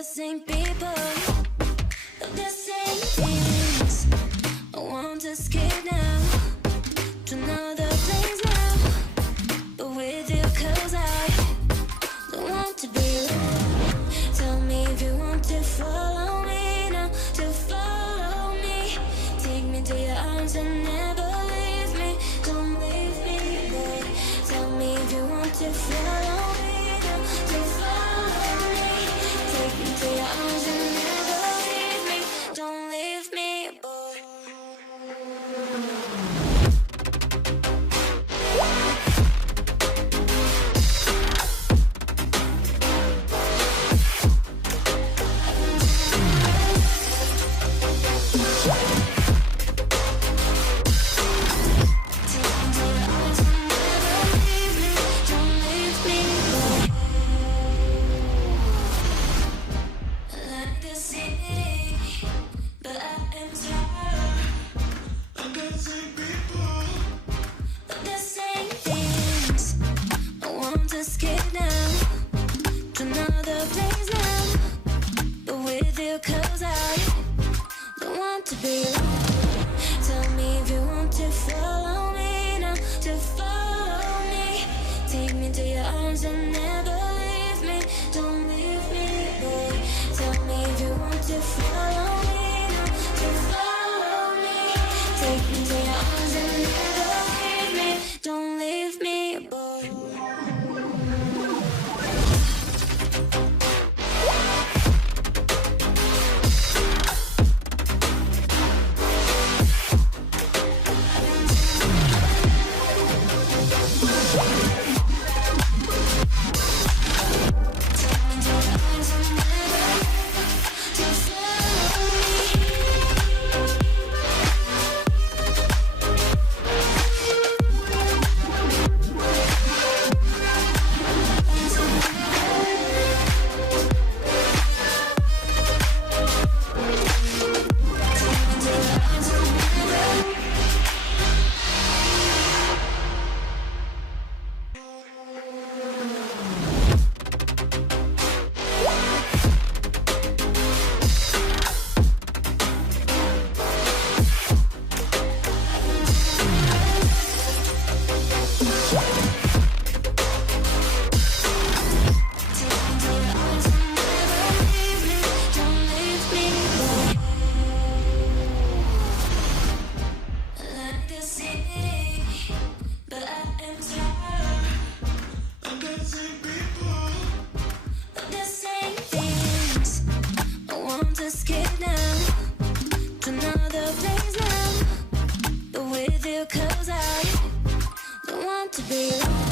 the same people, the same things. I want to escape now to another place now, but with you, 'cause I don't want to be alone. Tell me if you want to follow me now, to follow me. Take me to your arms and never leave me. Don't leave me, boy. Tell me if you want to follow me now, to follow me. Take me to your arms and never leave me. Don't leave me, boy. Escape now to another place now, but with you, 'cause I don't want to be alone. Tell me if you want to follow me now, to follow me. Take me to your arms and never leave me. Don't leave me, boy. Tell me if you want to follow me now, to follow me. Take me to your arms and never leave me. Don't leave me, boy. Escape now to another place now, but with you, 'cause I don't want to be alone.